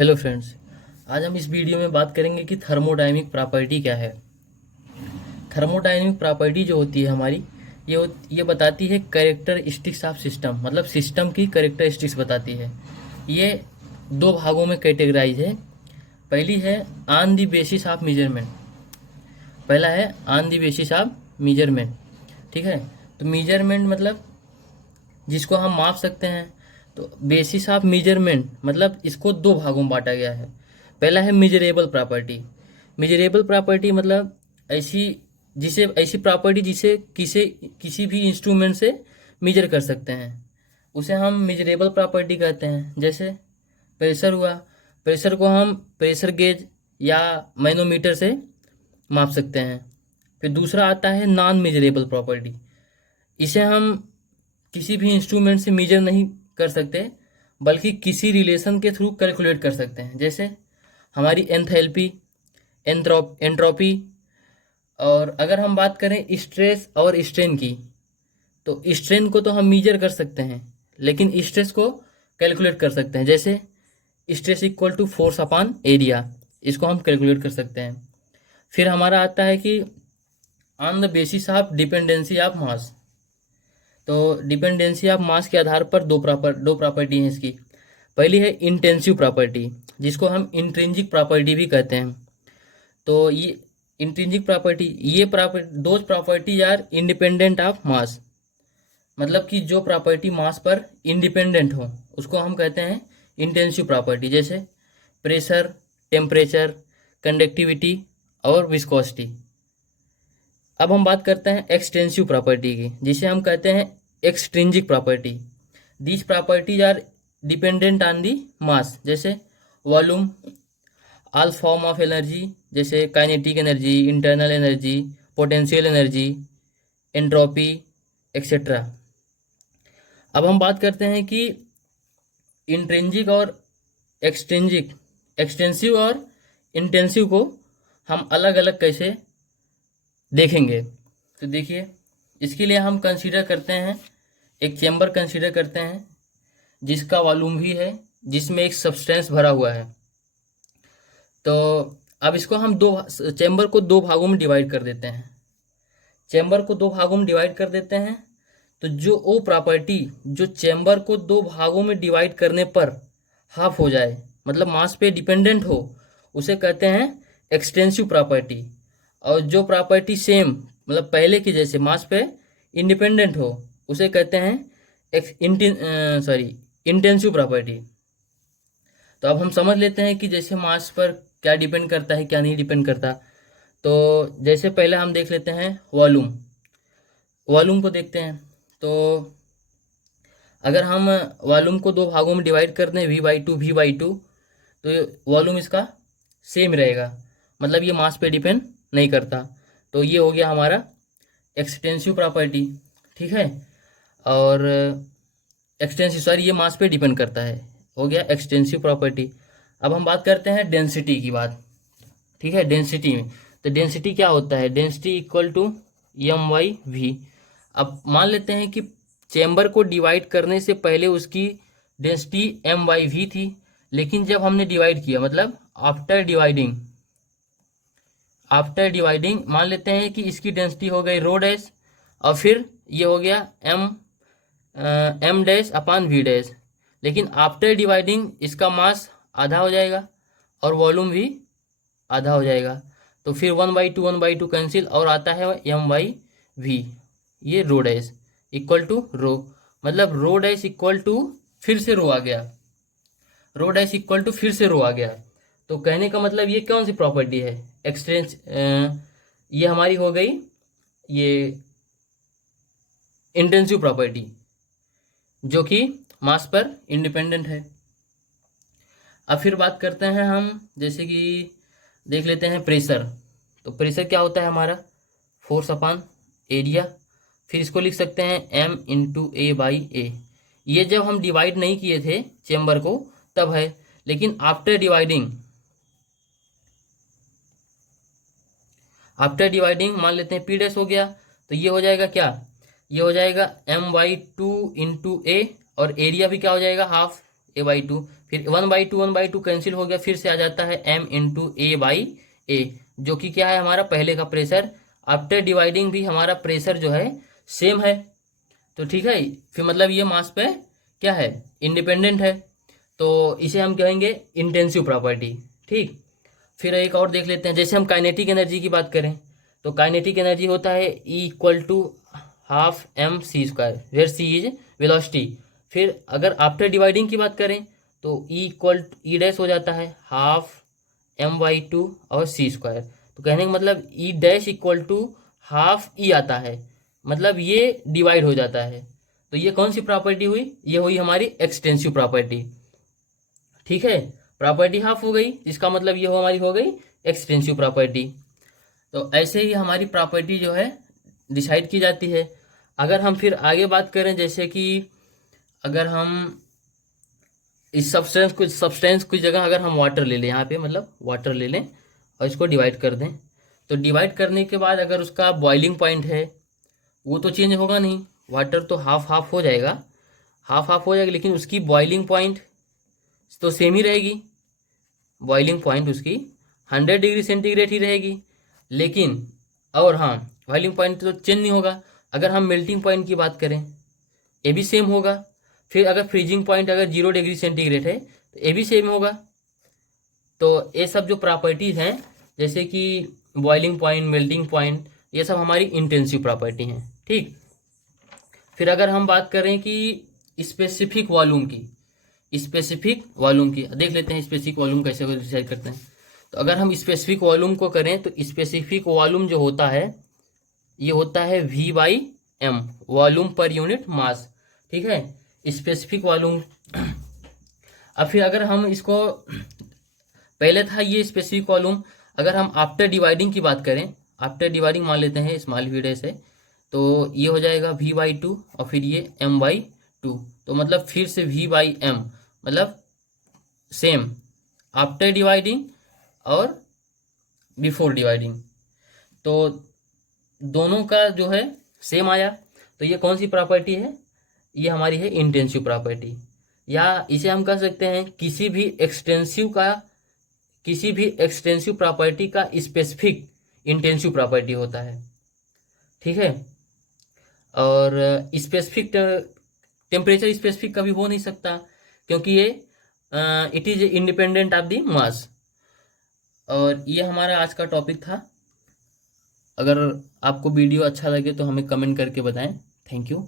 Hello friends. आज हम इस वीडियो में बात करेंगे कि थर्मोडायनेमिक प्रॉपर्टी क्या है। थर्मोडायनेमिक प्रॉपर्टी जो होती है हमारी, ये बताती है कैरेक्टरिस्टिक्स ऑफ सिस्टम, मतलब सिस्टम की कैरेक्टरिस्टिक्स बताती है। ये दो भागों में कैटेगराइज है। पहली है on the basis of measurement. पहला है on the basis of measurement. ठीक है। तो मेजरमेंट मतलब जिसको हम माप सकते हैं। तो बेसिस ऑफ मेजरमेंट मतलब इसको दो भागों में बांटा गया है। पहला है मेजरेबल प्रॉपर्टी। मेजरेबल प्रॉपर्टी मतलब ऐसी ऐसी प्रॉपर्टी जिसे किसी भी इंस्ट्रूमेंट से मेजर कर सकते हैं, उसे हम मेजरेबल प्रॉपर्टी कहते हैं। जैसे प्रेशर हुआ, प्रेशर को हम प्रेशर गेज या मैनोमीटर से माप सकते हैं। फिर दूसरा आता है नॉन मेजरेबल प्रॉपर्टी। इसे हम किसी भी इंस्ट्रूमेंट से मेजर नहीं कर सकते, बल्कि किसी रिलेशन के थ्रू कैलकुलेट कर सकते हैं। जैसे हमारी एंथैल्पी, एंट्रोपी। और अगर हम बात करें स्ट्रेस और स्ट्रेन की, तो स्ट्रेन को तो हम मेजर कर सकते हैं, लेकिन स्ट्रेस को कैलकुलेट कर सकते हैं। जैसे stress equal to force upon area, इसको हम कैलकुलेट कर सकते हैं। फिर हमारा आता है कि on the basis of dependency of mass. तो डिपेंडेंसी ऑफ मास के आधार पर दो प्रॉपर्टी हैं इसकी। पहली है इंटेंसिव प्रॉपर्टी, जिसको हम इंट्रिंसिक प्रॉपर्टी भी कहते हैं। तो ये इंट्रिंसिक प्रॉपर्टी, ये प्रॉपर्टी, दो property are independent of mass. मतलब कि जो प्रॉपर्टी मास पर इंडिपेंडेंट हो उसको हम कहते हैं इंटेंसिव प्रॉपर्टी। जैसे प्रेशर, टेम्परेचर, कंडक्टिविटी और विस्कोसिटी। अब हम बात करते हैं एक्सटेंसिव प्रॉपर्टी की, जिसे हम कहते हैं extrinsic property. These properties are dependent on the mass. जैसे volume, all form of energy, जैसे kinetic energy, internal energy, potential energy, entropy, etcetera. अब हम बात करते हैं कि इंट्रिंजिक और एक्सट्रिंजिक, एक्सटेंसिव और इंटेंसिव को हम अलग अलग कैसे देखेंगे। तो देखिए, इसके लिए हम कंसीडर करते हैं, एक चेम्बर कंसीडर करते हैं जिसका वॉल्यूम भी है, जिसमें एक सब्सटेंस भरा हुआ है। तो अब इसको हम चेम्बर को दो भागों में डिवाइड कर देते हैं। चेम्बर को दो भागों में डिवाइड कर देते हैं, तो जो वो प्रॉपर्टी जो चेम्बर को दो भागों में डिवाइड करने पर हाफ हो जाए, मतलब मास पे डिपेंडेंट हो, उसे कहते हैं एक्सटेंसिव प्रॉपर्टी। और जो प्रॉपर्टी सेम, मतलब पहले की जैसे मास पे इंडिपेंडेंट हो, उसे कहते हैं इंटेंसिव प्रॉपर्टी। तो अब हम समझ लेते हैं कि जैसे मास पर क्या डिपेंड करता है, क्या नहीं डिपेंड करता। तो जैसे पहले हम देख लेते हैं वॉल्यूम। वॉल्यूम को देखते हैं। तो अगर हम वॉल्यूम को दो भागों में डिवाइड कर दें, V/2, तो वॉल्यूम इसका सेम रहेगा, मतलब ये मास पे डिपेंड नहीं करता। तो ये हो गया हमारा एक्सटेंसिव प्रॉपर्टी। ठीक है। और ये मास पे डिपेंड करता है, हो गया एक्सटेंसिव प्रॉपर्टी। अब हम बात करते हैं डेंसिटी की बात। ठीक है। डेंसिटी में, तो डेंसिटी क्या होता है? Density equal to M/V। अब मान लेते हैं कि चेम्बर को डिवाइड करने से पहले उसकी डेंसिटी M/V थी, लेकिन जब हमने डिवाइड किया, मतलब आफ्टर डिवाइडिंग मान लेते हैं कि इसकी डेंसिटी हो गई ρ डैश, और फिर ये हो गया M'/V'। लेकिन आफ्टर डिवाइडिंग इसका मास आधा हो जाएगा और वॉल्यूम भी आधा हो जाएगा। तो फिर 1/2 कैंसिल और आता है M/V। ये ρ' इक्वल टू रो, मतलब ρ' इक्वल टू फिर से रो आ गया, ρ' इक्वल टू फिर से रो आ गया। तो कहने का मतलब ये कौन सी प्रॉपर्टी है? एक्सटेंस ये हमारी हो गई ये इंटेंसिव प्रॉपर्टी, जो कि मास पर इंडिपेंडेंट है। अब फिर बात करते हैं हम, जैसे कि देख लेते हैं प्रेशर। तो प्रेशर क्या होता है हमारा? Force upon area. फिर इसको लिख सकते हैं M × A/A। ये जब हम डिवाइड नहीं किए थे चेम्बर को तब है, लेकिन आफ्टर डिवाइडिंग मान लेते हैं P' हो गया। तो ये हो जाएगा क्या? ये हो जाएगा M/2 × A, और एरिया भी क्या हो जाएगा? Half A/2। फिर 1/2 कैंसिल हो गया, फिर से आ जाता है m इंटू ए बाई ए, जो कि क्या है हमारा पहले का प्रेशर। आफ्टर डिवाइडिंग भी हमारा प्रेशर जो है सेम है, तो ठीक है, फिर मतलब ये मास पे क्या है, इंडिपेंडेंट है, तो इसे हम कहेंगे इंटेंसिव प्रॉपर्टी। ठीक, फिर एक और देख लेते हैं, जैसे हम काइनेटिक एनर्जी की बात करें तो काइनेटिक एनर्जी होता है E equal to half m c square, where c is velocity. फिर अगर आफ्टर डिवाइडिंग की बात करें तो E इक्वल ई डैश हो जाता है हाफ m/2 और सी स्क्वायर। तो कहने का मतलब E dash equal to half E आता है, मतलब ये डिवाइड हो जाता है। तो ये कौन सी प्रॉपर्टी हुई, ये हुई हमारी एक्सटेंसिव प्रॉपर्टी। ठीक है, प्रॉपर्टी हाफ हो गई, इसका मतलब ये हमारी हो गई एक्सटेंसिव प्रॉपर्टी। तो ऐसे ही हमारी प्रॉपर्टी जो है डिसाइड की जाती है। अगर हम फिर आगे बात करें, जैसे कि अगर हम इस सब्सटेंस की जगह अगर हम वाटर ले लें, यहाँ पे मतलब वाटर ले लें और इसको डिवाइड कर दें, तो डिवाइड करने के बाद अगर उसका बॉइलिंग पॉइंट है वो तो चेंज होगा नहीं, वाटर तो हाफ हाफ हो जाएगा, हाफ हाफ हो जाएगा, लेकिन उसकी बॉइलिंग पॉइंट तो सेम ही रहेगी। बॉइलिंग पॉइंट उसकी 100 डिग्री सेंटीग्रेड ही रहेगी, लेकिन और हाँ, बॉइलिंग पॉइंट तो चेंज नहीं होगा। अगर हम मेल्टिंग पॉइंट की बात करें, ये भी सेम होगा। फिर अगर फ्रीजिंग पॉइंट अगर 0 डिग्री सेंटीग्रेड है तो ये भी सेम होगा। तो ये सब जो प्रॉपर्टीज हैं, जैसे कि बॉइलिंग पॉइंट, मेल्टिंग पॉइंट, ये सब हमारी इंटेंसिव प्रॉपर्टी हैं। ठीक, फिर अगर हम बात करें कि स्पेसिफिक वॉल्यूम की, स्पेसिफिक वॉल्यूम की देख लेते हैं, स्पेसिफिक वॉल्यूम कैसे डिसाइड करते हैं। तो अगर हम स्पेसिफिक वॉल्यूम को करें तो स्पेसिफिक वॉल्यूम जो होता है ये होता है V/m, volume per unit mass. ठीक है, स्पेसिफिक वॉल्यूम। अब फिर अगर हम इसको, पहले था ये स्पेसिफिक वॉल्यूम, अगर हम आफ्टर डिवाइडिंग की बात करें, आफ्टर डिवाइडिंग मान लेते हैं स्मॉल वी से, तो ये हो जाएगा V/2 और फिर ये m/2। तो मतलब फिर से V/m, मतलब सेम आफ्टर डिवाइडिंग और बिफोर डिवाइडिंग, तो दोनों का जो है सेम आया। तो ये कौन सी प्रॉपर्टी है, ये हमारी है इंटेंसिव प्रॉपर्टी, या इसे हम कह सकते हैं किसी भी एक्सटेंसिव प्रॉपर्टी का स्पेसिफिक इंटेंसिव प्रॉपर्टी होता है। ठीक है, और स्पेसिफिक टेम्परेचर स्पेसिफिक कभी हो नहीं सकता, क्योंकि ये it is independent of the mass. और ये हमारा आज का टॉपिक था। अगर आपको वीडियो अच्छा लगे तो हमें कमेंट करके बताएं। Thank you.